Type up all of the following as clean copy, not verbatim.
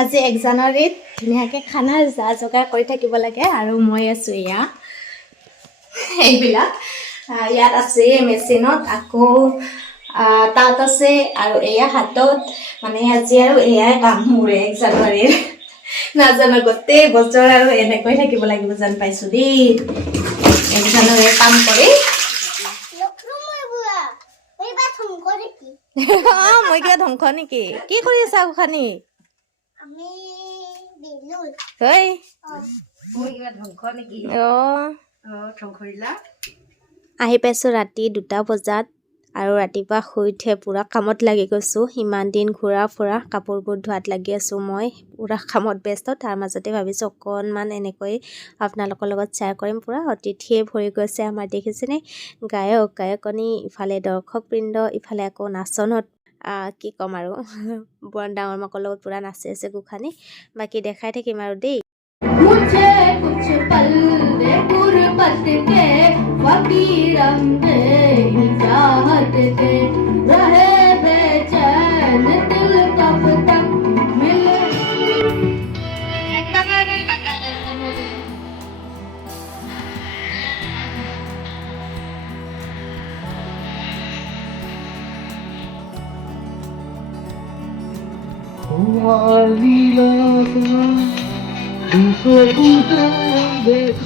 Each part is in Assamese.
আজি 1 জানুৱাৰীত ধুনীয়াকৈ খানাৰ যা যোগাৰ কৰি থাকিব লাগে আৰু মই আছোঁ এয়া এইবিলাক ইয়াত আছে মেচিনত আকৌ তাত আছে আৰু এয়া হাতত মানে আজি আৰু এয়াই কাম মোৰ 1 জানুৱাৰীৰ নাজানো গোটেই বছৰ আৰু এনেকৈ থাকিব লাগিব যেন পাইছোঁ দেই 1 জানুৱাৰীৰ কাম কৰি মই কিবা ধ্বংস নেকি কি কৰি আছা উখানি হয় আহি পাইছোঁ ৰাতি 2টা বজাত আৰু ৰাতিপুৱা শুই উঠে পুৰা কামত লাগি গৈছোঁ ইমান দিন ঘূৰা ফুৰা কাপোৰবোৰ ধোৱাত লাগি আছোঁ মই পুৰা কামত ব্যস্ত তাৰ মাজতে ভাবিছোঁ অকণমান এনেকৈ আপোনালোকৰ লগত শ্বেয়াৰ কৰিম পুৰা অতিথিয়ে ভৰি গৈছে আমাৰ দেখিছেনে গায়কনী ইফালে দৰ্শকবৃন্দ ইফালে আকৌ নাচনত কি ক'ম আৰু বৰ ডাঙৰ মাকৰ লগত পুৰা নাচি আছে গোখানি বাকী দেখাই থাকিম আৰু দেই मुझे कुछ पल दे गुरबत के फकीरम दे चाहत के रहे बेचैन दिल कब तक मिले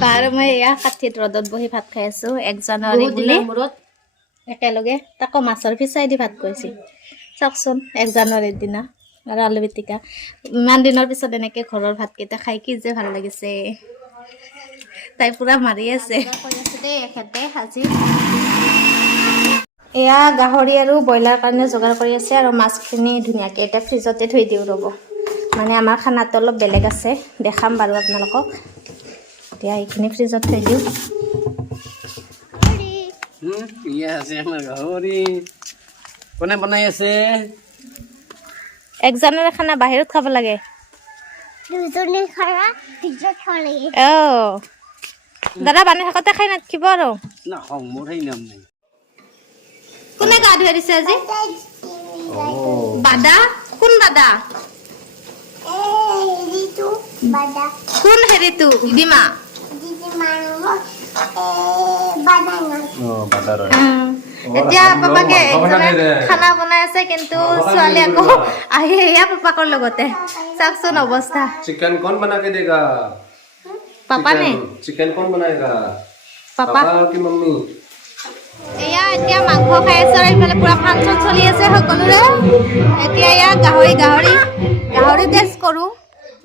বাৰু মই এয়া কাঠিত ৰ'দত বহি ভাত খাই আছোঁ 1 জানুৱাৰী বুলি মূৰত একেলগে তাকো মাছৰ ফিচাই দি ভাত কৰিছিল চাওকচোন 1 জানুৱাৰীৰ দিনা আৰু আলু পিটিকা ইমান দিনৰ পিছত এনেকৈ ঘৰৰ ভাতকেইটা খাই কি যে ভাল লাগিছে তাই পুৰা মাৰি আছে দেই এখেতে আজি এয়া গাহৰি আৰু ব্ৰইলাৰ কাৰণে যোগাৰ কৰি আছে আৰু মাছখিনি ধুনীয়াকৈ এতিয়া ফ্ৰিজতে থৈ দিওঁ ৰ'ব মানে আমাৰ খানাটো অলপ বেলেগ আছে দেখাম বাৰু আপোনালোকক এতিয়া এইখিনি ফ্ৰিজত থৈ দিওঁ কোনে বনাই আছে 1 জানুৱাৰীৰ খানা বাহিৰত খাব লাগে দাদা বানে থাকোঁতে খাই নাথাকিব আৰু কোনে গা ধুৱাই দিছে আজি বাদা কোন বাদা কোন হেৰিটো দিমা এতিয়া পাপাকে খানা বনাই আছে কিন্তু ছোৱালী আকৌ আহি এয়া পাপাকৰ লগতে চাওকচোন অৱস্থা चिकन कौन बना के देगा পাপা নে चिकन कौन बनाएगा পাপা की मम्मी এয়া এতিয়া মাংস খাই আছে আৰু এইফালে পুৰা ফাংচন চলি আছে সকলোৰে এতিয়া এয়া গাহৰি টেষ্ট কৰোঁ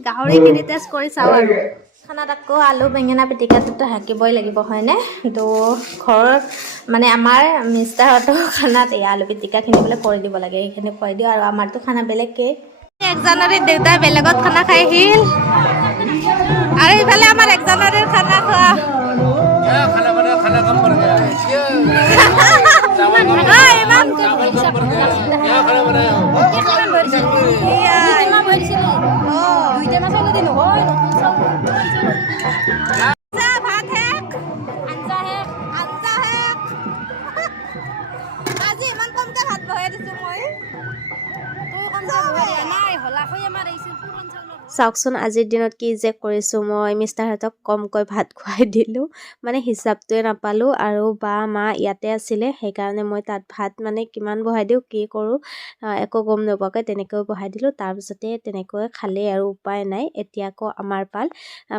গাহৰিখিনি টেষ্ট কৰি চাওঁ আৰু খানাত আকৌ আলু বেঙেনা পিটিকাটোতো থাকিবই লাগিব হয়নে তো ঘৰৰ মানে আমাৰ মিষ্টাৰহঁতৰ খানাত এই আলু পিটিকাখিনি বোলে কৰি দিব লাগে এইখিনি খুৱাই দিওঁ আৰু আমাৰতো খানা বেলেগকৈ 1 জানুৱাৰীত দেউতাই বেলেগত খানা খাই আহিল আৰু ইফালে আমাৰ 1 জানুৱাৰীৰ খানা খোৱা खाना कम पड़ गया ইমান खाना बनाया ভাত শেষ আঞ্জা শেষ আজি ইমান কমতে ভাত বহাই দিছোঁ মই চাওকচোন আজিৰ দিনত কি যে কৰিছোঁ মই মিষ্টাৰহঁতক কমকৈ ভাত খুৱাই দিলোঁ মানে হিচাপটোৱে নাপালোঁ আৰু বা মা ইয়াতে আছিলে সেইকাৰণে মই তাত ভাত মানে কিমান বহাই দিওঁ কি কৰোঁ একো গম নোপোৱাকৈ তেনেকৈ বহাই দিলোঁ তাৰপিছতে তেনেকৈ খালেই আৰু উপায় নাই এতিয়া আকৌ আমাৰ পাল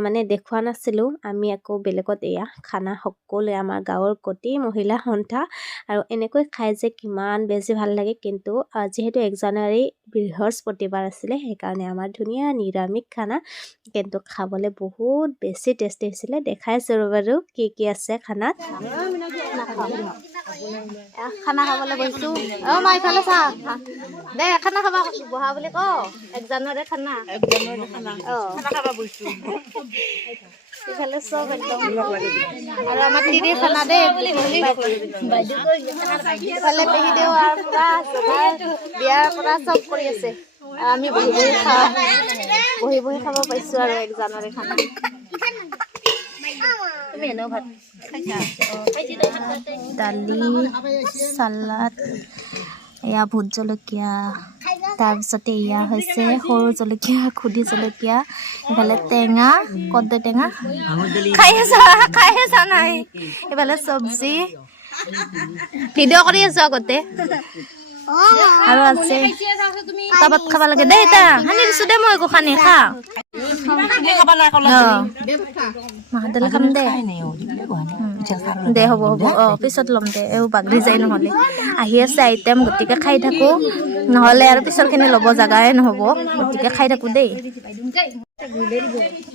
মানে দেখুওৱা নাছিলোঁ আমি আকৌ বেলেগত এয়া খানা সকলোৱে আমাৰ গাঁৱৰ গোটেই মহিলা সন্থা আৰু এনেকৈ খাই যে কিমান বেছি ভাল লাগে কিন্তু যিহেতু 1 জানুৱাৰী বৃহস্পতিবাৰ আছিলে সেইকাৰণে আমাৰ ধুনীয়া নিৰামিষ খানা কিন্তু খাবলৈ বহুত বেছি টেষ্টি হৈছিলে দেখাইছোঁ বাৰু কি আছে খানাত খানা খাবলৈ গৈছোঁ মই ইফালে চা দে খানা খাবা বহা বুলি ক 1 জানুৱাৰীৰ খানা খাবা গৈছোঁ ইফালে চব একদম আৰু আমাৰ তিৰিৰ খানা দেই ইফালে পেহী দেও আৰু পুৰা বিয়াৰ পৰা চব কৰি আছে আমি বহি খাব পাইছোঁ আৰু 1 জানুৱাৰীৰ খানা দালি, সালাড, এয়া ভোট জলকীয়া তাৰপিছতে এয়া হৈছে সৰু জলকীয়া খুদি জলকীয়া এইফালে টেঙা কদৈ টেঙা খাই আছা নাই এইফালে চব্জি ভিডিঅ' কৰি আছো আগতে আৰু আছে তাবাত খাব লাগে দেই তা হানি দিছো দে মই একো খানি খা মাহাদাল খাম দে হ'ব পিছত ল'ম দে এও বাগৰি যায় নহ'লে আহি আছে আইটেম গতিকে খাই থাকো নহ'লে আৰু পিছৰখিনি ল'ব জাগাই নহ'ব গতিকে খাই থাকো দেই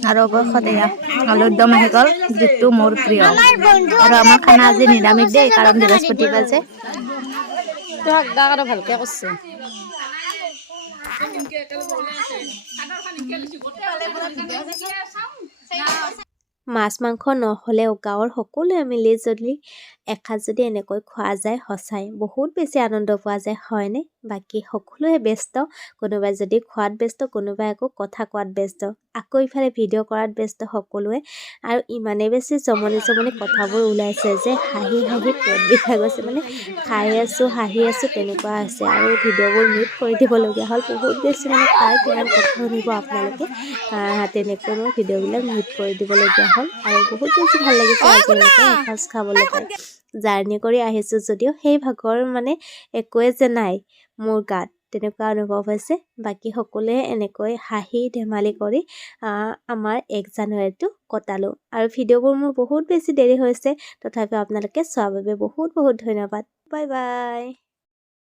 আৰু অৱশ্যে এয়া আলুৰ দম আহি গ'ল যিটো মোৰ প্ৰিয় আৰু আমাৰ খানা আজি নিৰামিষ দেই কাৰণ বৃহস্পতিবাৰ যে ভালকে কৈছে মাছ মাংস নহ'লেও গাঁৱৰ সকলোৱে মিলি যদি এসাঁজ যদি এনেকৈ খোৱা যায় সঁচাই বহুত বেছি আনন্দ পোৱা যায় হয়নে বাকী সকলোৱে ব্যস্ত কোনোবাই যদি খোৱাত ব্যস্ত কোনোবাই আকৌ কথা কোৱাত ব্যস্ত আকৌ ইফালে ভিডিঅ' কৰাত ব্যস্ত সকলোৱে আৰু ইমানেই বেছি জমনি কথাবোৰ ওলাইছে যে হাঁহি পেট বিষাই গৈছে মানে খাই আছোঁ হাঁহি আছোঁ তেনেকুৱা আছে আৰু ভিডিঅ'বোৰ মিউট কৰি দিবলগীয়া হ'ল বহুত বেছি মানে কাৰ কিমান কথা শুনিব আপোনালোকে তেনেকৈ মই ভিডিঅ'বিলাক মিউট কৰি দিবলগীয়া হ'ল আৰু বহুত বেছি ভাল লাগিছে আজি এনেকৈ এসাঁজ খাবলৈ পাই জাৰ্ণি কৰি আহিছোঁ যদিও সেই ভাগৰ মানে একোৱে যে নাই মোৰ গাত তেনেকুৱা অনুভৱ হৈছে বাকী সকলোৱে এনেকৈ হাঁহি ধেমালি কৰি আমাৰ 1 জানুৱাৰীটো কটালোঁ আৰু ভিডিঅ'বোৰ মোৰ বহুত বেছি দেৰি হৈছে তথাপিও আপোনালোকে চোৱাৰ বাবে বহুত ধন্যবাদ বাই বাই